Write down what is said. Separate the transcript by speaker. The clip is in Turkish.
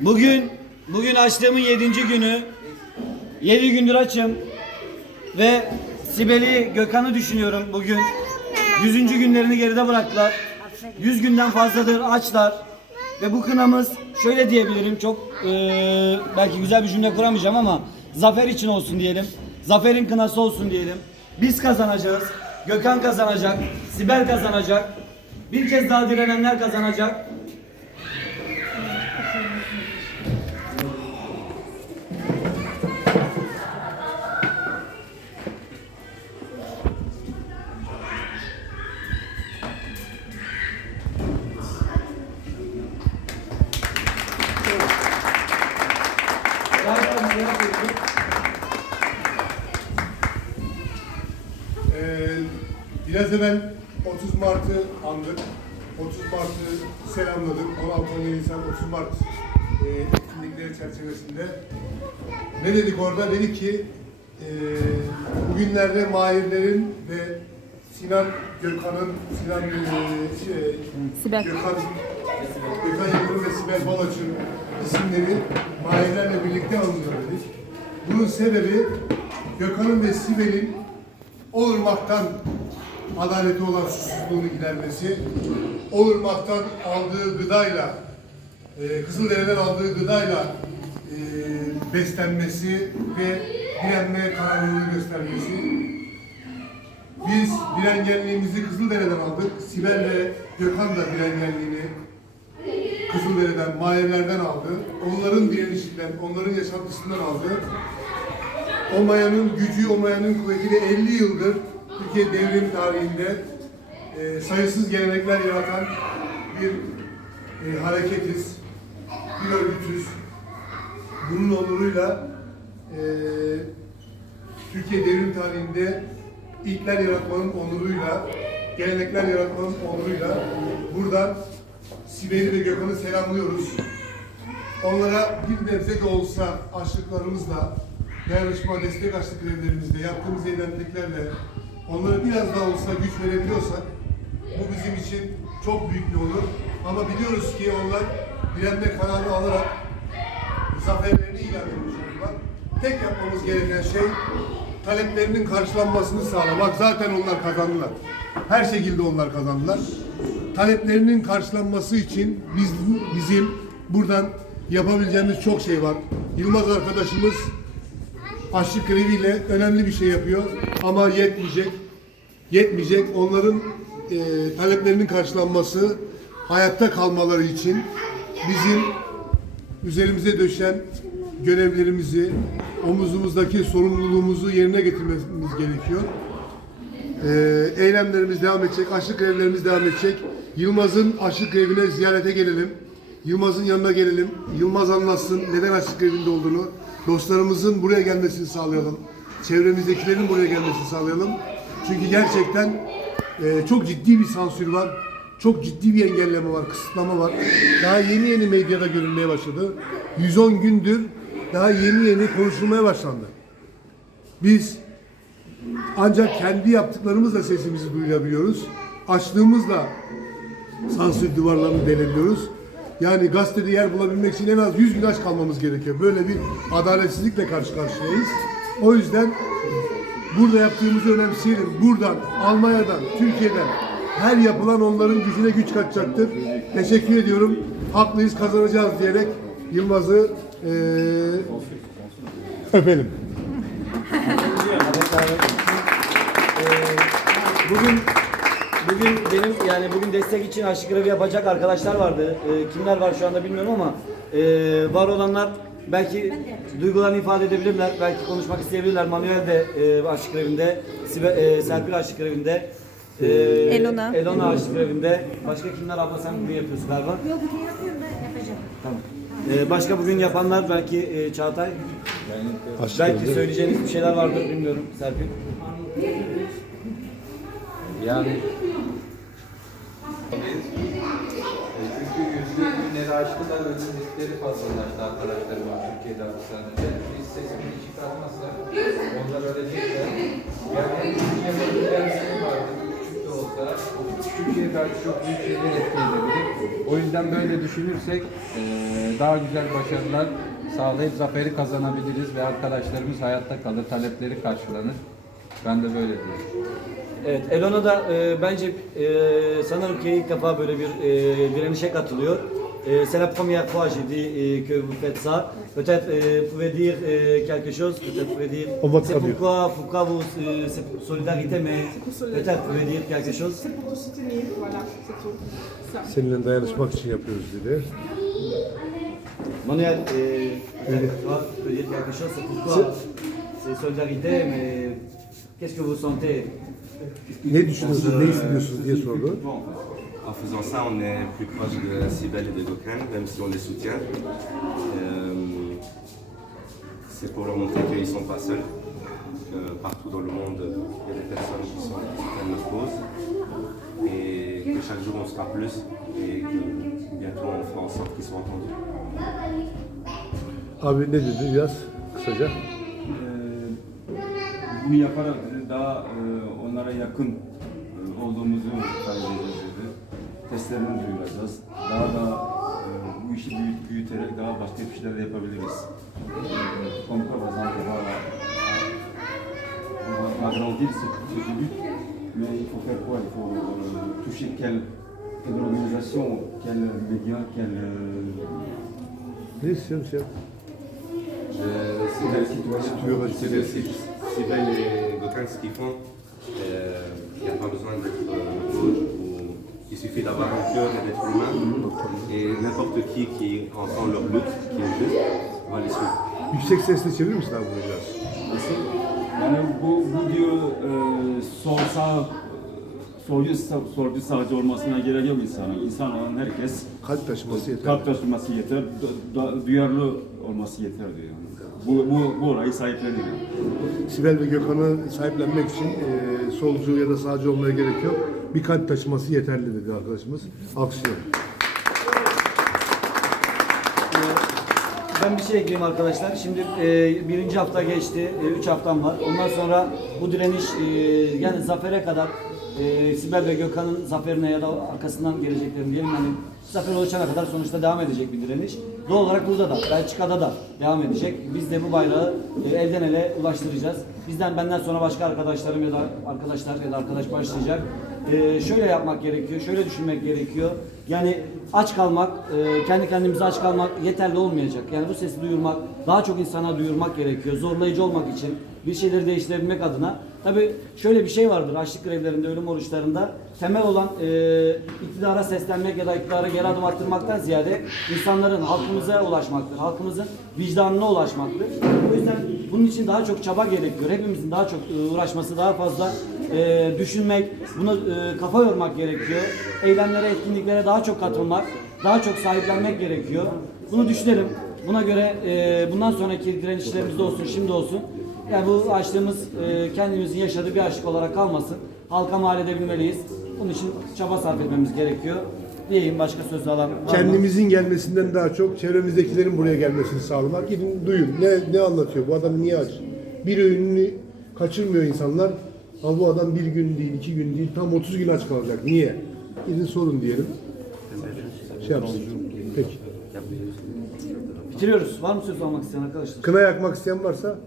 Speaker 1: Bugün bugün açlığımın yedinci günü. Yedi gündür açım. Ve Sibel'i Gökhan'ı düşünüyorum bugün. Yüzüncü günlerini geride bıraktılar. Yüz günden fazladır açlar. Ve bu kınamız şöyle diyebilirim çok eee, belki güzel bir cümle kuramayacağım ama zafer için olsun diyelim. Zaferin kınası olsun diyelim. Biz kazanacağız. Gökhan kazanacak. Sibel kazanacak. Bir kez daha direnenler kazanacak.
Speaker 2: Biraz evvel 30 Mart'ı andık. 30 Mart'ı selamladık. 16 Nisan 30 Mart e, etkinlikleri çerçevesinde. Ne dedik orada? Dedik ki e, bugünlerde Mahirlerin ve Sinan Gökhan'ın, Sinan e, şey,
Speaker 3: Sibel.
Speaker 2: Gökhan, Gökhan Yıldırım ve Sibel Balaç'ın isimleri Mahirlerle birlikte alınıyor dedik. Bunun sebebi Gökhan'ın ve Sibel'in o ırmaktan adaleti olan susuzluğunu gidermesi, o ırmaktan aldığı gıdayla, e, Kızıldere'den aldığı gıdayla e, beslenmesi ve direnmeye kararlılığı göstermesi. Biz direngenliğimizi Kızıldere'den aldık. Sibel ve Gökhan da direngenliğini Kızıldere'den, Mahirler'den aldı. Onların direnişinden, onların yaşantısından aldı. O mayanın gücü, o mayanın kuvvetiyle 50 yıldır Türkiye devrim tarihinde e, sayısız gelenekler yaratan bir e, hareketiz, bir örgütüz. Bunun onuruyla e, Türkiye devrim tarihinde ilkler yaratmanın onuruyla, gelenekler yaratmanın onuruyla buradan Sibel'i ve Gökhan'ı selamlıyoruz. Onlara bir nebze de olsa açlıklarımızla, dayanışma, destek açlık yaptığımız eylemliklerle onlara biraz daha olsa güç verebiliyorsak bu bizim için çok büyük bir onur. Ama biliyoruz ki onlar direnme kararı alarak zaferlerini ilan etmiş. Tek yapmamız gereken şey taleplerinin karşılanmasını sağlamak. Zaten onlar kazandılar. Her şekilde onlar kazandılar. Taleplerinin karşılanması için biz, bizim buradan yapabileceğimiz çok şey var. Yılmaz arkadaşımız açlık greviyle önemli bir şey yapıyor ama yetmeyecek. Yetmeyecek. Onların e, taleplerinin karşılanması, hayatta kalmaları için bizim üzerimize düşen görevlerimizi, omuzumuzdaki sorumluluğumuzu yerine getirmemiz gerekiyor. Ee, eylemlerimiz devam edecek, açlık grevlerimiz devam edecek. Yılmaz'ın açlık grevine ziyarete gelelim. Yılmaz'ın yanına gelelim. Yılmaz anlatsın neden açlık grevinde olduğunu. Dostlarımızın buraya gelmesini sağlayalım. Çevremizdekilerin buraya gelmesini sağlayalım. Çünkü gerçekten e, çok ciddi bir sansür var. Çok ciddi bir engelleme var, kısıtlama var. Daha yeni yeni medyada görünmeye başladı. 110 gündür daha yeni yeni konuşulmaya başlandı. Biz ancak kendi yaptıklarımızla sesimizi duyurabiliyoruz. Açlığımızla sansür duvarlarını delebiliyoruz. Yani gazetede yer bulabilmek için en az 100 gün aç kalmamız gerekiyor. Böyle bir adaletsizlikle karşı karşıyayız. O yüzden burada yaptığımızı önemseyelim. Buradan, Almanya'dan, Türkiye'den her yapılan onların gücüne güç katacaktır. Teşekkür ediyorum. Haklıyız, kazanacağız diyerek Yılmaz'ı eee öpelim.
Speaker 1: Bugün bugün benim yani bugün destek için açlık grevi yapacak arkadaşlar vardı. Ee, kimler var şu anda bilmiyorum ama e, var olanlar belki duygularını ifade edebilirler. Belki konuşmak isteyebilirler. Manuel de e, açlık grevinde, Sibe, e, Serpil açlık grevinde. e,
Speaker 3: Elona.
Speaker 1: Elona açlık grevinde. Başka kimler abla sen bugün yapıyorsun galiba?
Speaker 4: Yok bugün yapıyorum ben yapacağım.
Speaker 1: Tamam. Ee, başka bugün yapanlar belki e, Çağatay. belki söyleyeceğiniz bir şeyler vardır bilmiyorum Serpil.
Speaker 5: Yani çünkü yüzde günleri aştılar, ölüm riskleri fazlalaştı arkadaşlarımın Türkiye'de hapishanede. Biz sesimizi çıkarmazsak onlar ölecekler. Yani bizim yapabileceğimiz şey belki çok büyük şeyler etki edebilir. O yüzden böyle düşünürsek daha güzel başarılar sağlayıp zaferi kazanabiliriz ve arkadaşlarımız hayatta kalır, talepleri karşılanır. Ben de böyle diyorum.
Speaker 1: Evet, Elona da e, bence e, sanırım ki ilk defa böyle bir e, direnişe katılıyor. C'est la première fois, j'ai dit que vous faites ça. Peut-être e, pouvez dire e, quelque chose, peut-être pouvez dire
Speaker 2: On va
Speaker 1: c'est
Speaker 2: traduire.
Speaker 1: pourquoi, pourquoi vous, e, c'est pour solidarité, mais peut-être pouvez dire quelque chose.
Speaker 3: C'est pour te soutenir, voilà, c'est tout. Ça.
Speaker 2: Seninle dayanışmak için yapıyoruz dedi.
Speaker 1: Manuel, peut-être toi, tu peux dire quelque chose, c'est pourquoi c'est solidarité, mais qu'est-ce que vous sentez?
Speaker 2: Ne düşünüyorsunuz, ne hissediyorsunuz diye sordu.
Speaker 6: En faisant ça, on est plus proche de Cybèle et de Gokhan, même si on les soutient. Euh, c'est pour leur montrer qu'ils ne sont pas seuls, que partout dans le monde, il y a des personnes qui, sont, qui soutiennent notre cause, et que chaque jour on sera plus, et que bientôt on fera en sorte qu'ils soient entendus.
Speaker 2: Abi ne dedi biraz kısaca?
Speaker 7: Ee, bunu yaparak dedi, daha onlara yakın olduğumuzu. Testlerini duyuracağız. Daha da e, bu işi büyüt, büyüterek daha başka işler de yapabiliriz. On va, on va agrandir ce, ce but, mais il faut faire quoi Il faut euh, toucher quelle, quelle organisation, quel média, quel... euh,
Speaker 2: sen?
Speaker 6: Euh, Cybèle- Cybèle- Cybèle et Gokhan, ce qu'ils font, il n'y a pas besoin d'être euh, il suffit d'avoir un cœur et d'être humain. Et n'importe qui qui entend leur but, qui est juste, va les suivre.
Speaker 2: Yüksek sesle çevirir misin abi bunu biraz?
Speaker 7: Nasıl? Yani bu video e, sorsa sorucu, sorucu sadece olmasına gerek yok insanın. İnsan olan herkes
Speaker 2: Kalp taşıması yeter.
Speaker 7: kalp taşıması yeter, duyarlı olması yeter diyor. Yani. Bu, bu, bu olayı sahipleniyor.
Speaker 2: Sibel ve Gökhan'ı sahiplenmek için e, solcu ya da sağcı olmaya gerek yok. Bir kalp taşıması yeterli dedi arkadaşımız. Alkışlıyorum.
Speaker 1: Ben bir şey ekleyeyim arkadaşlar. Şimdi e, birinci hafta geçti. E, üç haftam var. Ondan sonra bu direniş e, yani zafere kadar e, Sibel ve Gökhan'ın zaferine ya da arkasından geleceklerini diyelim yani zafer oluşana kadar sonuçta devam edecek bir direniş. Doğal olarak burada da, Belçika'da da devam edecek. Biz de bu bayrağı e, elden ele ulaştıracağız. Bizden benden sonra başka arkadaşlarım ya da arkadaşlar ya da arkadaş başlayacak. E, şöyle yapmak gerekiyor, şöyle düşünmek gerekiyor. Yani aç kalmak, e, kendi kendimize aç kalmak yeterli olmayacak. Yani bu sesi duyurmak, daha çok insana duyurmak gerekiyor. Zorlayıcı olmak için, bir şeyleri değiştirebilmek adına. Tabii şöyle bir şey vardır açlık grevlerinde, ölüm oruçlarında. Temel olan e, iktidara seslenmek ya da iktidara geri adım attırmaktan ziyade insanların halkımıza ulaşmaktır. Halkımızın vicdanına ulaşmaktır. O yüzden bunun için daha çok çaba gerekiyor. Hepimizin daha çok e, uğraşması, daha fazla e, düşünmek, buna e, kafa yormak gerekiyor. Eylemlere, etkinliklere daha çok katılmak, daha çok sahiplenmek gerekiyor. Bunu düşünelim. Buna göre e, bundan sonraki direnişlerimizde olsun, şimdi olsun. Yani bu açlığımız e, kendimizin yaşadığı bir açlık olarak kalmasın. Halka mal edebilmeliyiz. Bunun için çaba sarf etmemiz gerekiyor. Diyeyim başka söz alan var mı?
Speaker 2: Kendimizin gelmesinden daha çok çevremizdekilerin buraya gelmesini sağlamak. Gidin duyun. Ne, ne anlatıyor? Bu adam niye aç? Bir öğününü kaçırmıyor insanlar. Ama bu adam bir gün değil, iki gün değil, tam 30 gün aç kalacak. Niye? Gidin sorun diyelim. Şey yapsın. Peki.
Speaker 1: Bitiriyoruz. Var mı söz almak isteyen arkadaşlar?
Speaker 2: Kına yakmak isteyen varsa